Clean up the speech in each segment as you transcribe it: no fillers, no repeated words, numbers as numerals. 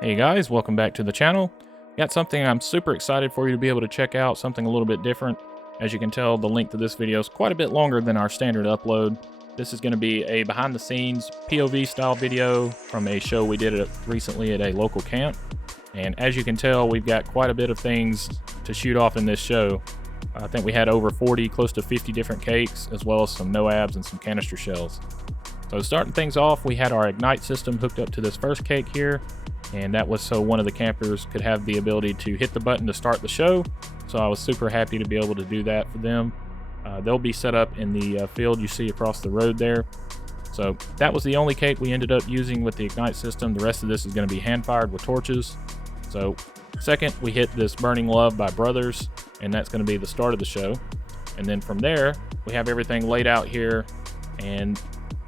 Hey guys, welcome back to the channel. Got something I'm super excited for you to be able to check out, something a little bit different. As you can tell, the length of this video is quite a bit longer than our standard upload. This is going to be a behind the scenes POV style video from a show we did recently at a local camp. And as you can tell, we've got quite a bit of things to shoot off in this show. I think we had over 40, close to 50 different cakes, as well as some no-abs and some canister shells. So starting things off, we had our Ignite system hooked up to this first cake here. And that was so one of the campers could have the ability to hit the button to start the show. So I was super happy to be able to do that for them. They'll be set up in the field you see across the road there. So that was the only cake we ended up using with the Ignite system. The rest of this is going to be hand fired with torches. So second, we hit this Burning Love by Brothers, and that's going to be the start of the show. And then from there, we have everything laid out here. And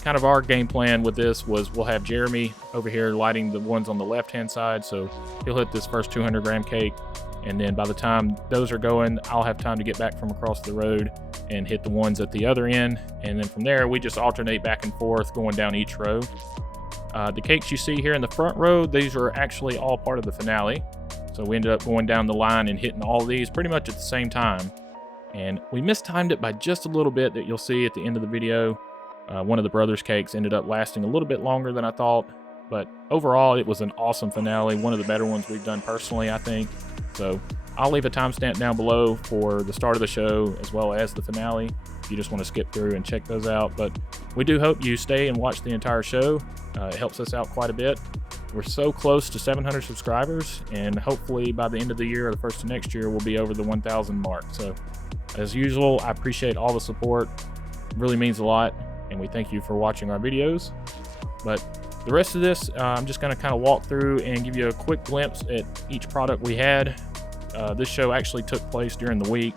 kind of our game plan with this was we'll have Jeremy over here lighting the ones on the left hand side, so he'll hit this first 200 gram cake, and then by the time those are going, I'll have time to get back from across the road and hit the ones at the other end. And then from there we just alternate back and forth going down each row. The cakes you see here in the front row, these are actually all part of the finale, so we ended up going down the line and hitting all these pretty much at the same time, and we mistimed it by just a little bit that you'll see at the end of the video. One of the brothers' cakes ended up lasting a little bit longer than I thought, but overall it was an awesome finale, one of the better ones we've done personally, I think. So I'll leave a timestamp down below for the start of the show as well as the finale if you just want to skip through and check those out. But we do hope you stay and watch the entire show. It helps us out quite a bit. We're so close to 700 subscribers, and hopefully by the end of the year or the first of next year we'll be over the 1,000 mark. So as usual, I appreciate all the support. It really means a lot, and we thank you for watching our videos. But the rest of this, I'm just going to kind of walk through and give you a quick glimpse at each product we had. This show actually took place during the week,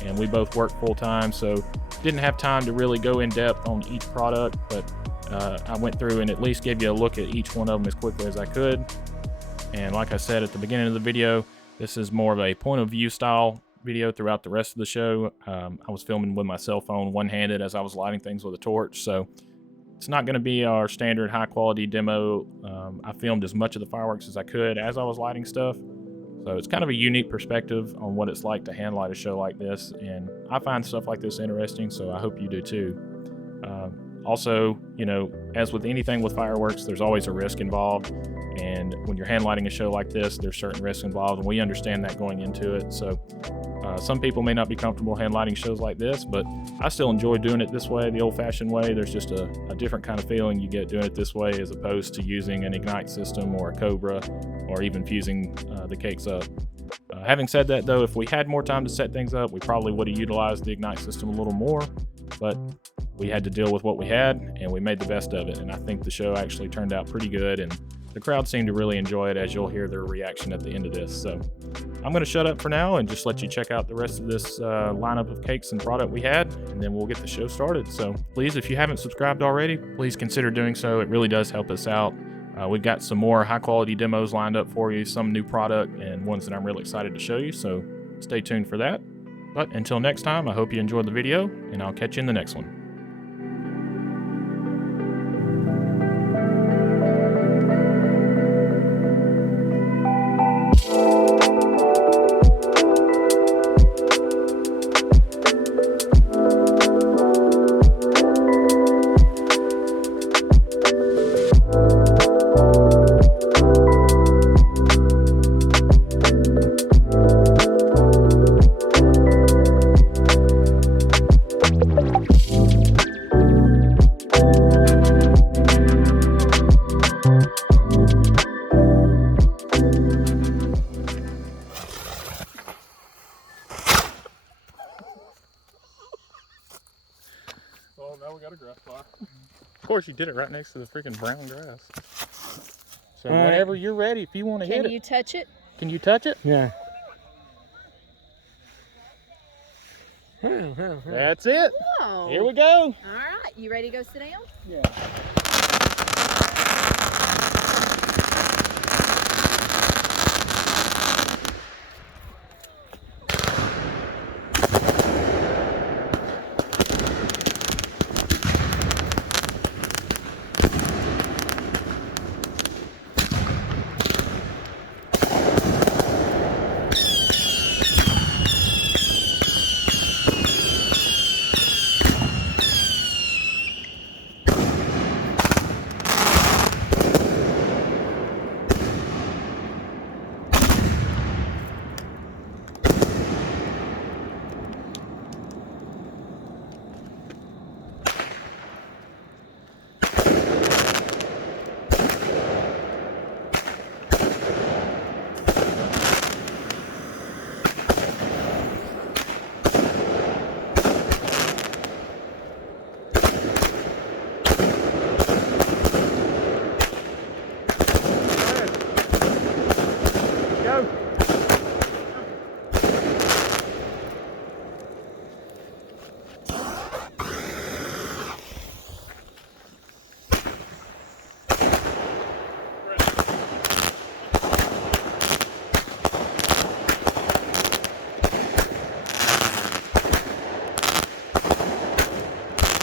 and we both worked full-time, so didn't have time to really go in depth on each product, but I went through and at least gave you a look at each one of them as quickly as I could. And like I said at the beginning of the video, this is more of a point of view style video throughout the rest of the show. I was filming with my cell phone one-handed as I was lighting things with a torch, so it's not going to be our standard high quality demo. I filmed as much of the fireworks as I could as I was lighting stuff, so it's kind of a unique perspective on what it's like to hand light a show like this, and I find stuff like this interesting, so I hope you do too. Also, you know, as with anything with fireworks, there's always a risk involved, and when you're hand lighting a show like this, there's certain risks involved, and we understand that going into it. So some people may not be comfortable hand lighting shows like this, but I still enjoy doing it this way, the old-fashioned way. There's just a different kind of feeling you get doing it this way as opposed to using an Ignite system or a Cobra or even fusing the cakes up. Having said that, though, if we had more time to set things up, we probably would have utilized the Ignite system a little more, but we had to deal with what we had, and we made the best of it. And I think the show actually turned out pretty good, and the crowd seemed to really enjoy it, as you'll hear their reaction at the end of this. So I'm going to shut up for now and just let you check out the rest of this lineup of cakes and product we had, and then we'll get the show started. So please, if you haven't subscribed already, please consider doing so. It really does help us out. We've got some more high quality demos lined up for you, some new product and ones that I'm really excited to show you, so stay tuned for that. But until next time, I hope you enjoyed the video, and I'll catch you in the next one. Well, now we got a grass fire. Of course, you did it right next to the freaking brown grass. So whenever you're ready, if you want to hit it. Can you touch it? Can you touch it? Yeah. That's it. Oh. Here we go. All right. You ready to go sit down? Yeah.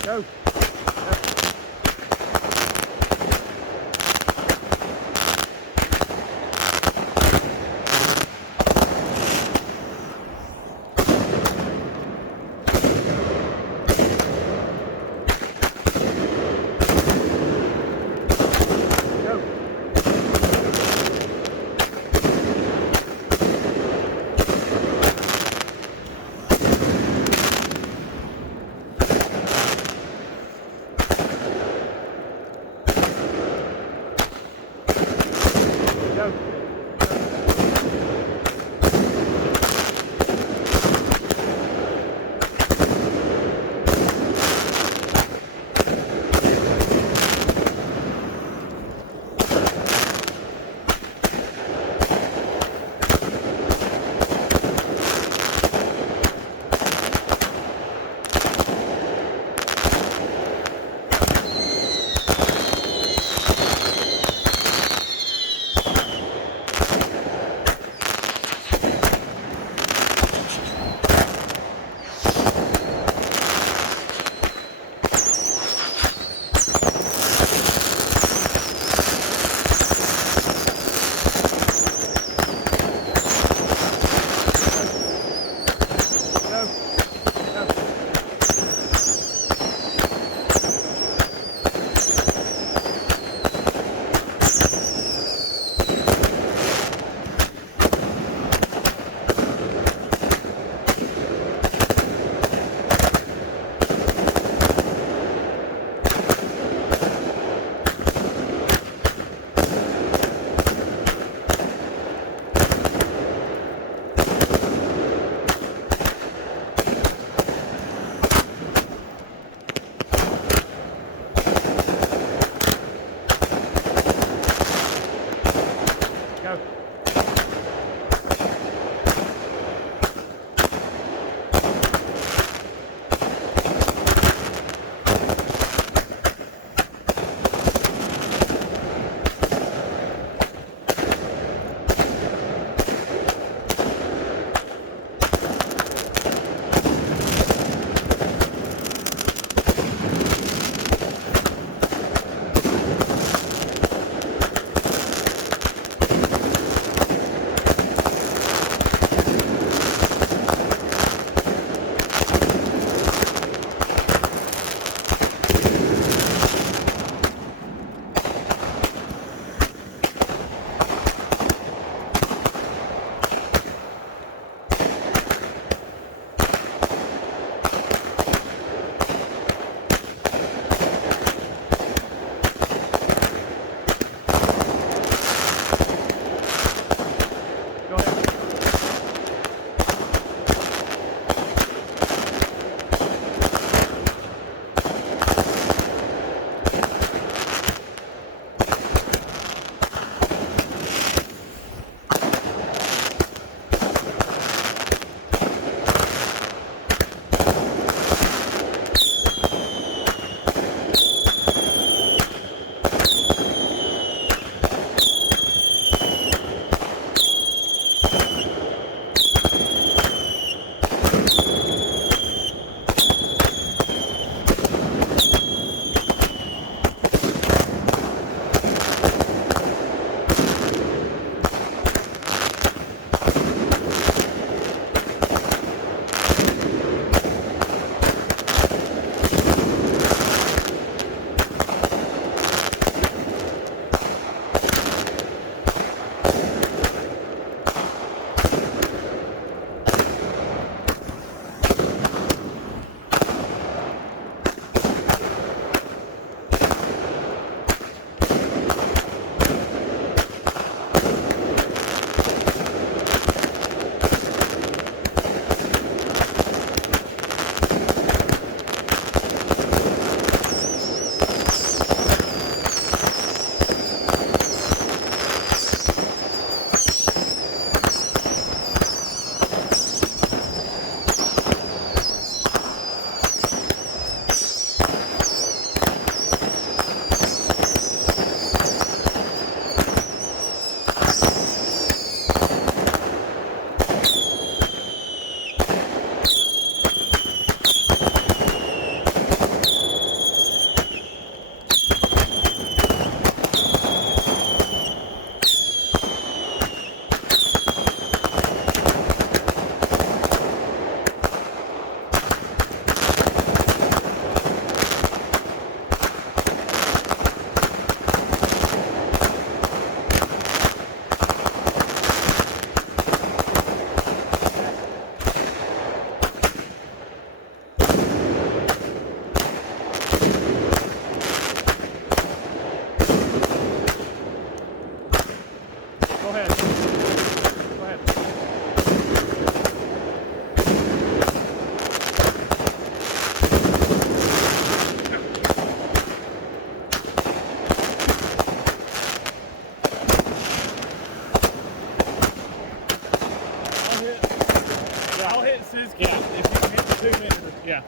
Go. zoom in. Yeah.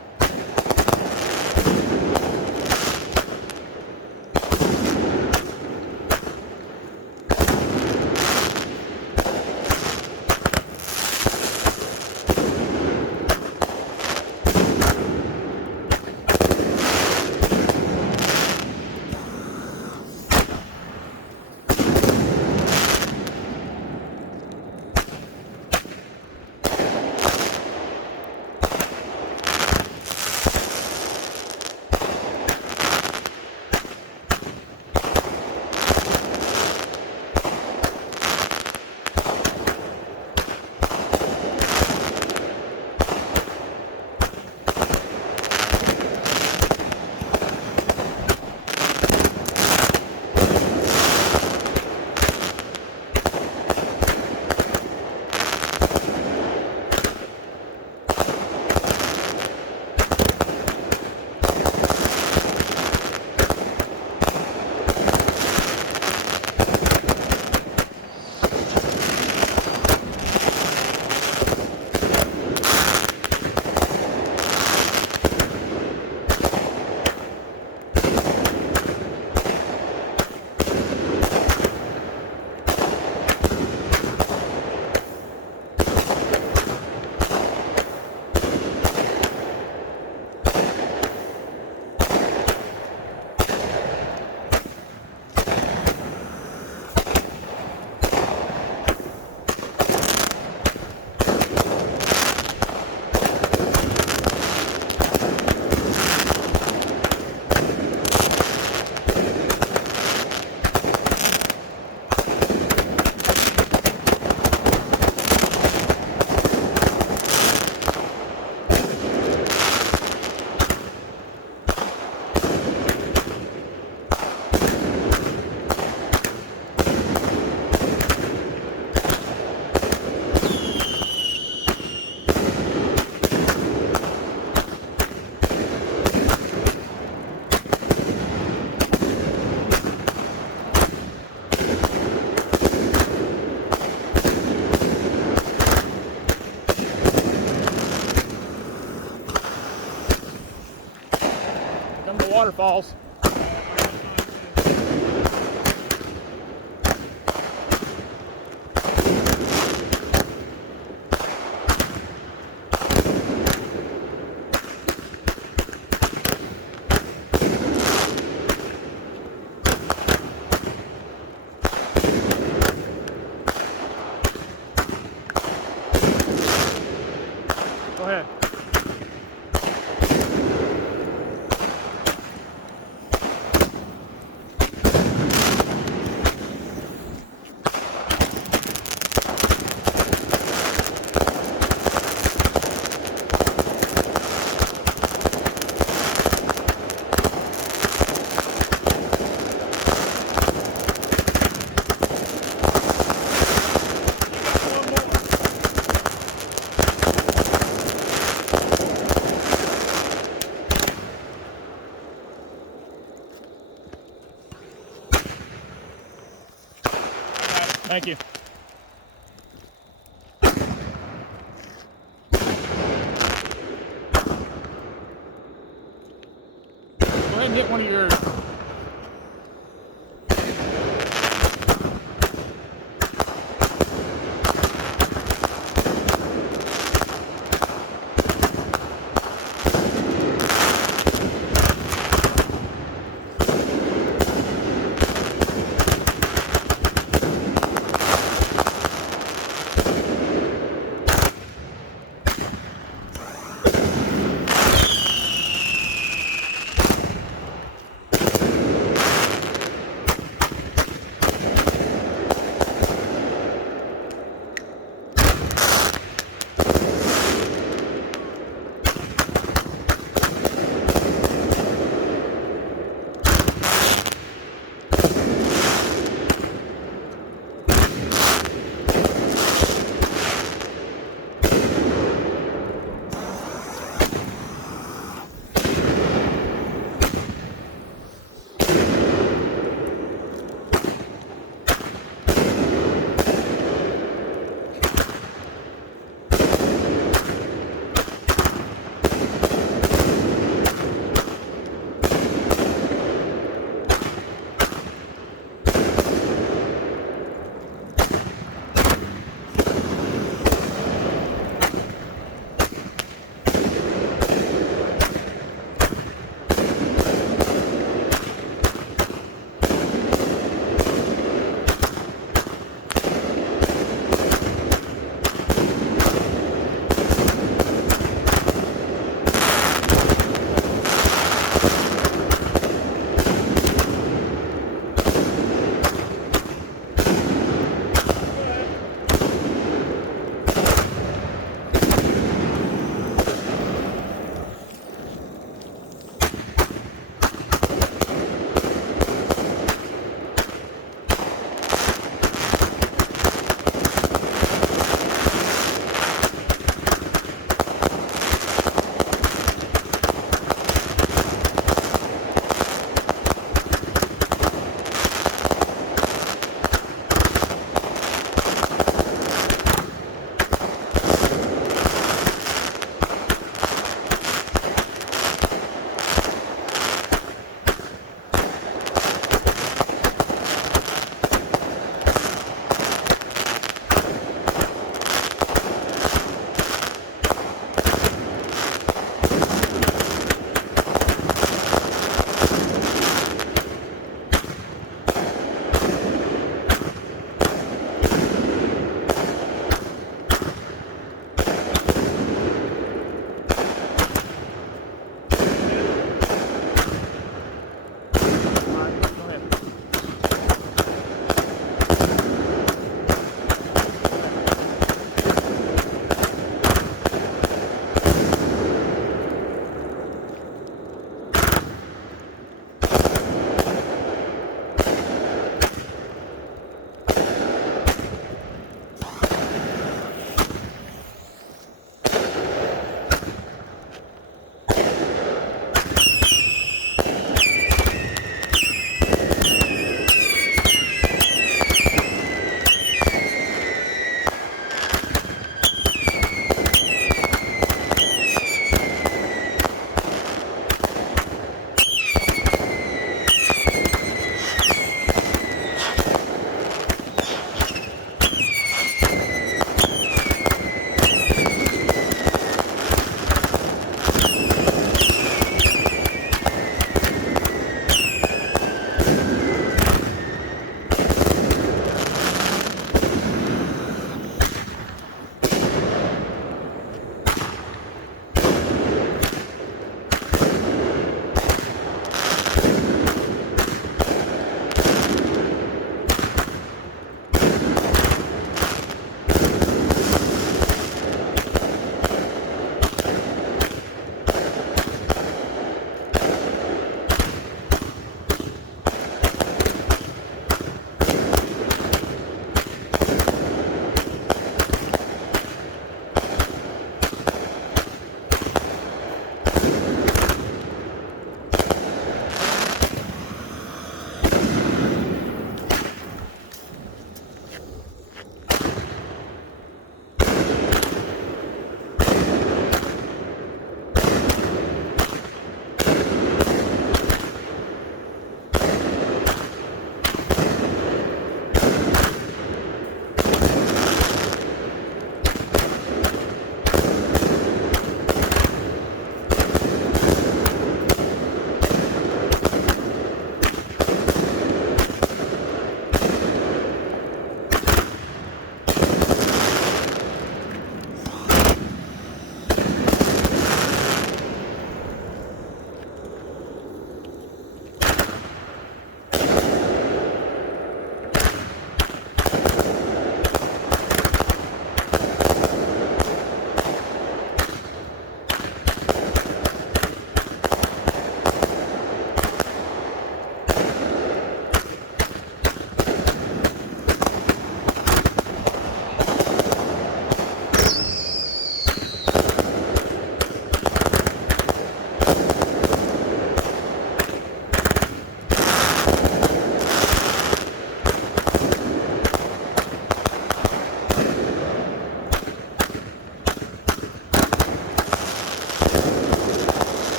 Come to waterfalls. Go ahead. Thank you. Go ahead and get one of your...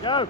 Go.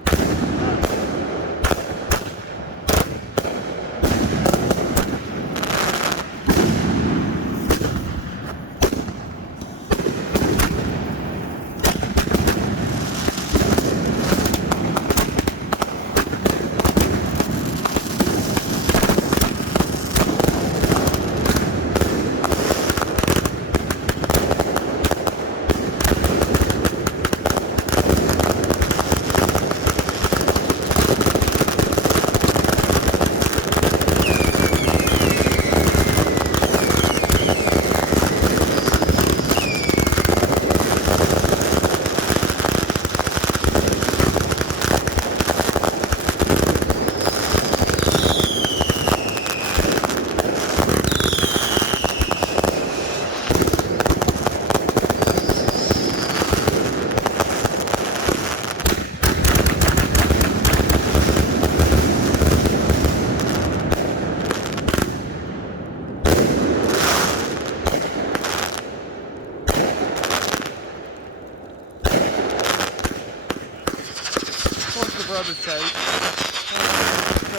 Towards the brother's cave.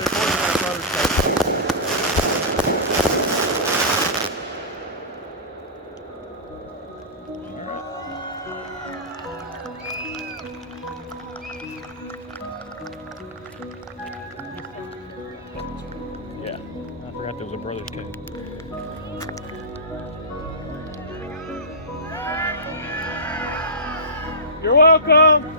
Towards that brother's cave. Yeah, I forgot there was a brother's cave. You're welcome.